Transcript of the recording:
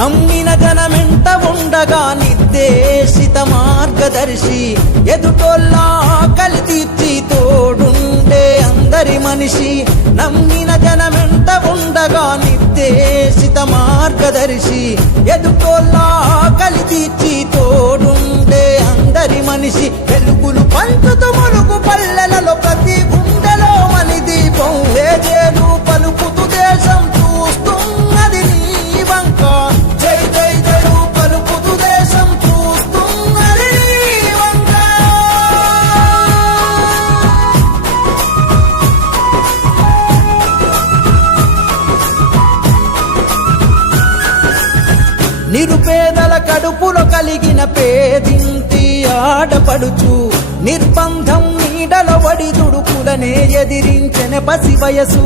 నమ్మిన జనమెంట ఉండగా నిర్దేశిత మార్గదర్శి, ఎదుటోళ్ళ ఆకలి తీర్చి తోడుండే అందరి మనిషి. నమ్మిన జనమెంట ఉండగా నిర్దేశిత మార్గదర్శి, ఎదుటోళ్ళ ఆకలి తీర్చి తోడుండే అందరి మనిషి. వెలుగులు పంచుతూ ములుగు పల్లెలలో ప్రతి గుండెలో మలి దీపం, లేజేలు పలుకుతూ దేశం చూస్తున్నది నీ వంక. జై జై జయు పలుకుతూ దేశం చూస్తున్నది నీ వంక. నిరుపేదల కడుపులో కలిగిన పేదింటి ఆడపడుచు, నిర్బంధం నీడల వడి దుడుకులనే ఎదిరించెన పసి వయసు.